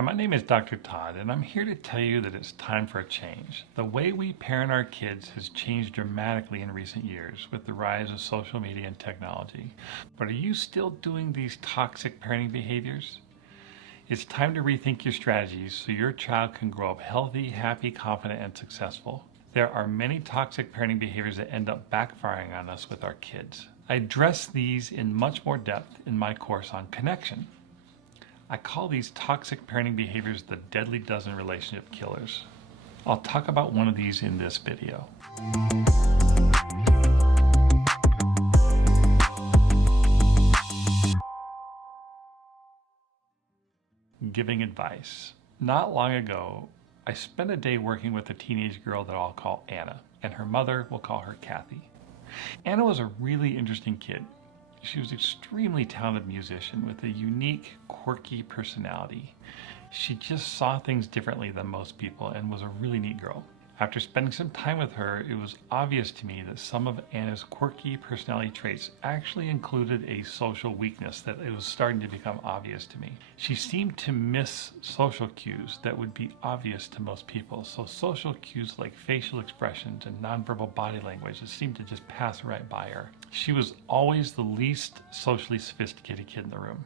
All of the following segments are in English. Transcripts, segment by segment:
Hi, my name is Dr. Todd, and I'm here to tell you that it's time for a change. The way we parent our kids has changed dramatically in recent years with the rise of social media and technology. But are you still doing these toxic parenting behaviors? It's time to rethink your strategies so your child can grow up healthy, happy, confident, and successful. There are many toxic parenting behaviors that end up backfiring on us with our kids. I address these in much more depth in my course on connection. I call these toxic parenting behaviors the deadly dozen relationship killers. I'll talk about one of these in this video. Giving advice. Not long ago, I spent a day working with a teenage girl that I'll call Anna, and her mother will call her Kathy. Anna was a really interesting kid. She was an extremely talented musician with a unique, quirky personality. She just saw things differently than most people and was a really neat girl. After spending some time with her, it was obvious to me that some of Anna's quirky personality traits actually included a social weakness that it was starting to become obvious to me. She seemed to miss social cues that would be obvious to most people. So social cues like facial expressions and nonverbal body language seemed to just pass right by her. She was always the least socially sophisticated kid in the room.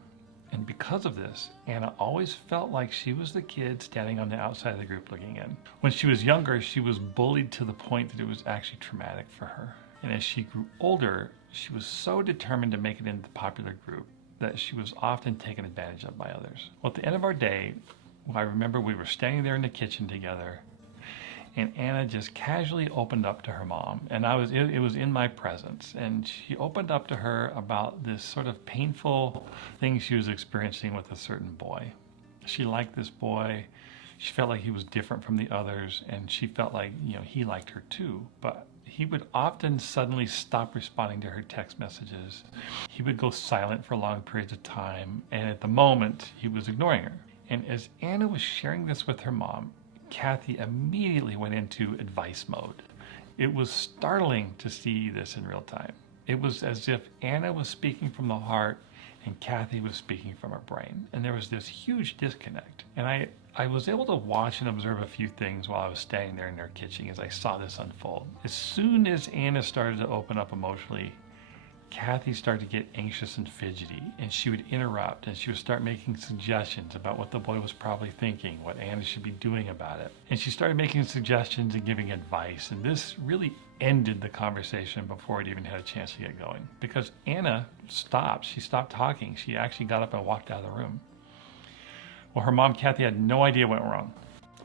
And because of this, Anna always felt like she was the kid standing on the outside of the group looking in. When she was younger, she was bullied to the point that it was actually traumatic for her. And as she grew older, she was so determined to make it into the popular group that she was often taken advantage of by others. Well, at the end of our day, I remember we were standing there in the kitchen together, and Anna just casually opened up to her mom, and it was in my presence, and she opened up to her about this sort of painful thing she was experiencing with a certain boy. She liked this boy. She felt like he was different from the others, and she felt like, he liked her too, but he would often suddenly stop responding to her text messages. He would go silent for long periods of time, and at the moment, he was ignoring her. And as Anna was sharing this with her mom, Kathy immediately went into advice mode. It was startling to see this in real time. It was as if Anna was speaking from the heart and Kathy was speaking from her brain. And there was this huge disconnect. And I was able to watch and observe a few things while I was standing there in their kitchen as I saw this unfold. As soon as Anna started to open up emotionally, Kathy started to get anxious and fidgety, and she would interrupt, and she would start making suggestions about what the boy was probably thinking, what Anna should be doing about it. And she started making suggestions and giving advice, and this really ended the conversation before it even had a chance to get going. Because Anna stopped. She stopped talking. She actually got up and walked out of the room. Well, her mom, Kathy, had no idea what went wrong.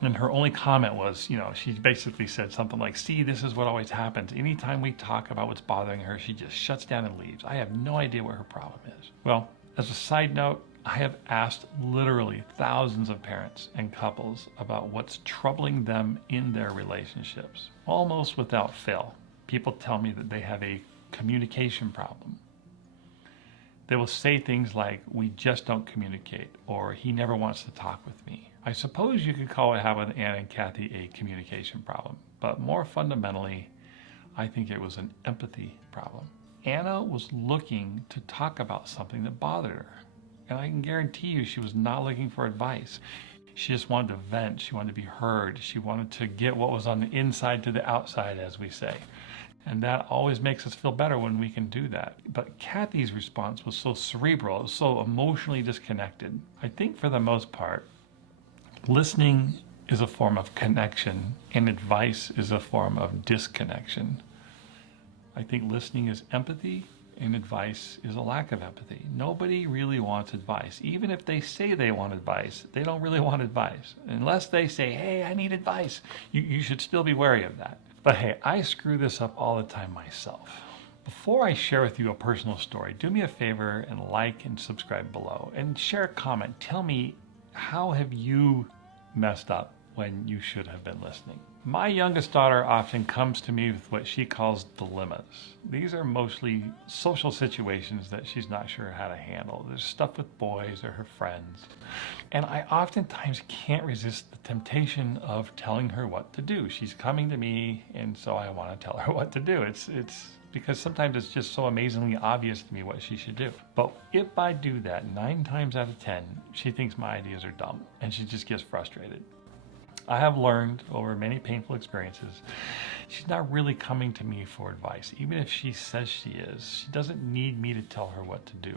And her only comment was, she basically said something like, see, this is what always happens. Anytime we talk about what's bothering her, she just shuts down and leaves. I have no idea what her problem is. Well, as a side note, I have asked literally thousands of parents and couples about what's troubling them in their relationships. Almost without fail, people tell me that they have a communication problem. They will say things like, we just don't communicate, or he never wants to talk with me. I suppose you could call what happened with Anna and Kathy a communication problem, but more fundamentally, I think it was an empathy problem. Anna was looking to talk about something that bothered her, and I can guarantee you she was not looking for advice. She just wanted to vent, she wanted to be heard, she wanted to get what was on the inside to the outside, as we say. And that always makes us feel better when we can do that. But Kathy's response was so cerebral, so emotionally disconnected. I think for the most part, listening is a form of connection and advice is a form of disconnection. I think listening is empathy and advice is a lack of empathy. Nobody really wants advice. Even if they say they want advice, they don't really want advice. Unless they say, hey, I need advice, you should still be wary of that. But hey, I screw this up all the time myself. Before I share with you a personal story, do me a favor and like and subscribe below and share a comment. Tell me, how have you messed up when you should have been listening? My youngest daughter often comes to me with what she calls dilemmas. These are mostly social situations that she's not sure how to handle. There's stuff with boys or her friends. And I oftentimes can't resist the temptation of telling her what to do. She's coming to me, and so I want to tell her what to do. It's because sometimes it's just so amazingly obvious to me what she should do. But if I do that 9 times out of 10, she thinks my ideas are dumb and she just gets frustrated. I have learned over many painful experiences, she's not really coming to me for advice. Even if she says she is, she doesn't need me to tell her what to do.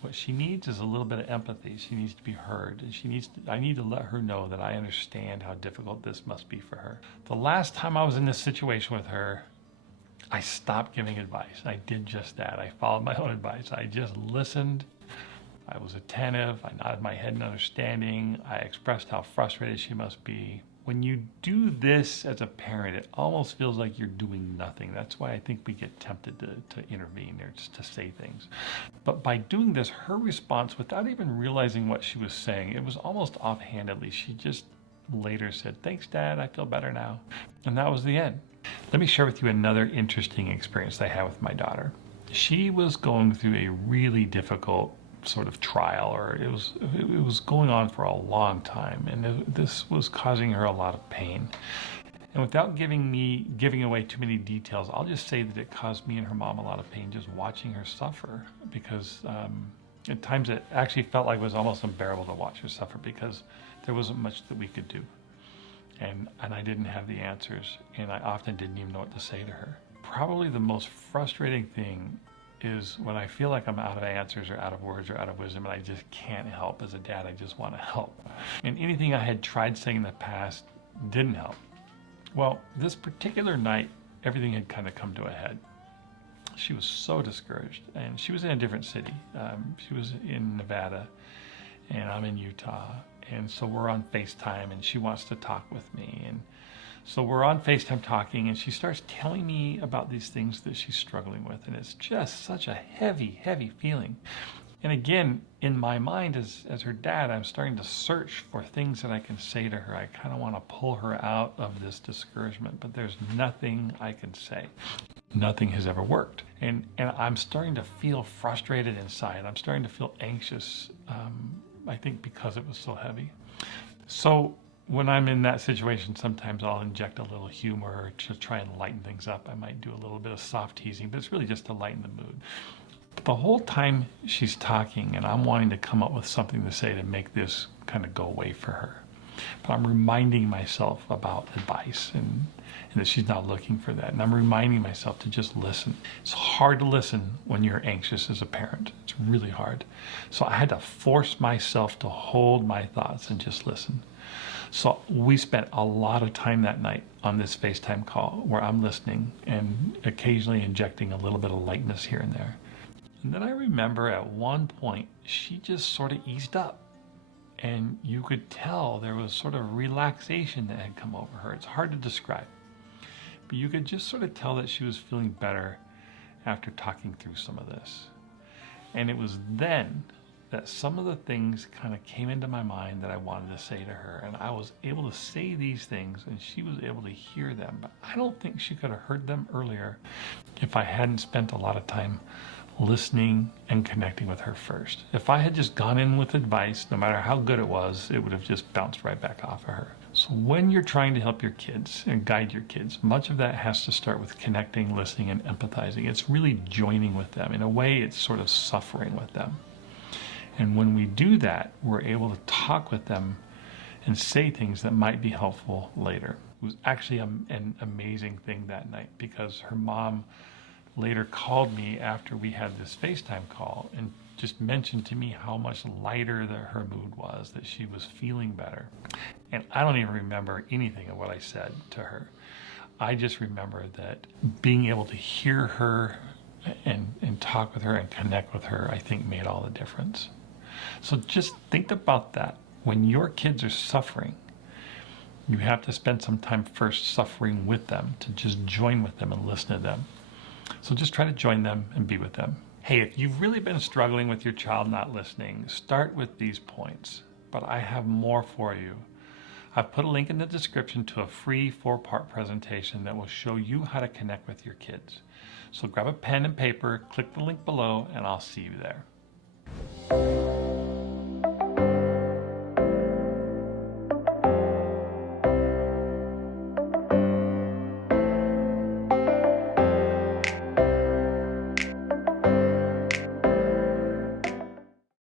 What she needs is a little bit of empathy. She needs to be heard. And I need to let her know that I understand how difficult this must be for her. The last time I was in this situation with her, I stopped giving advice. I did just that. I followed my own advice. I just listened. I was attentive. I nodded my head in understanding. I expressed how frustrated she must be. When you do this as a parent, it almost feels like you're doing nothing. That's why I think we get tempted to intervene or just to say things. But by doing this, her response, without even realizing what she was saying, it was almost offhandedly. She just later said, "Thanks, Dad. I feel better now." And that was the end. Let me share with you another interesting experience I had with my daughter. She was going through a really difficult sort of trial, or it was going on for a long time, and this was causing her a lot of pain. And without giving away too many details, I'll just say that it caused me and her mom a lot of pain just watching her suffer, because at times it actually felt like it was almost unbearable to watch her suffer, because there wasn't much that we could do, and I didn't have the answers, and I often didn't even know what to say to her. Probably the most frustrating thing is when I feel like I'm out of answers or out of words or out of wisdom, and I just can't help. As a dad, I just want to help. And anything I had tried saying in the past didn't help. Well, this particular night, everything had kind of come to a head. She was so discouraged, and she was in a different city. She was in Nevada, and I'm in Utah. And so we're on FaceTime, and she wants to talk with me. And so we're on FaceTime talking, and she starts telling me about these things that she's struggling with. And it's just such a heavy, heavy feeling. And again, in my mind as her dad, I'm starting to search for things that I can say to her. I kind of want to pull her out of this discouragement, but there's nothing I can say. Nothing has ever worked. And I'm starting to feel frustrated inside. I'm starting to feel anxious, I think because it was so heavy. So when I'm in that situation, sometimes I'll inject a little humor to try and lighten things up. I might do a little bit of soft teasing, but it's really just to lighten the mood. But the whole time she's talking, and I'm wanting to come up with something to say to make this kind of go away for her. But I'm reminding myself about advice and that she's not looking for that. And I'm reminding myself to just listen. It's hard to listen when you're anxious as a parent. It's really hard. So I had to force myself to hold my thoughts and just listen. So we spent a lot of time that night on this FaceTime call where I'm listening and occasionally injecting a little bit of lightness here and there. And then I remember at one point, she just sort of eased up. And you could tell there was sort of relaxation that had come over her. It's hard to describe. But you could just sort of tell that she was feeling better after talking through some of this. And it was then that some of the things kind of came into my mind that I wanted to say to her. And I was able to say these things, and she was able to hear them. But I don't think she could have heard them earlier if I hadn't spent a lot of time listening and connecting with her first. If I had just gone in with advice, no matter how good it was, it would have just bounced right back off of her. So when you're trying to help your kids and guide your kids, much of that has to start with connecting, listening, and empathizing. It's really joining with them. In a way, it's sort of suffering with them. And when we do that, we're able to talk with them and say things that might be helpful later. It was actually an amazing thing that night, because her mom later called me after we had this FaceTime call and just mentioned to me how much lighter her mood was, that she was feeling better. And I don't even remember anything of what I said to her. I just remember that being able to hear her and talk with her and connect with her, I think made all the difference. So just think about that. When your kids are suffering, you have to spend some time first suffering with them, to just join with them and listen to them. So just try to join them and be with them. Hey, if you've really been struggling with your child not listening, start with these points. But I have more for you. I've put a link in the description to a free 4-part presentation that will show you how to connect with your kids. So grab a pen and paper, click the link below, and I'll see you there.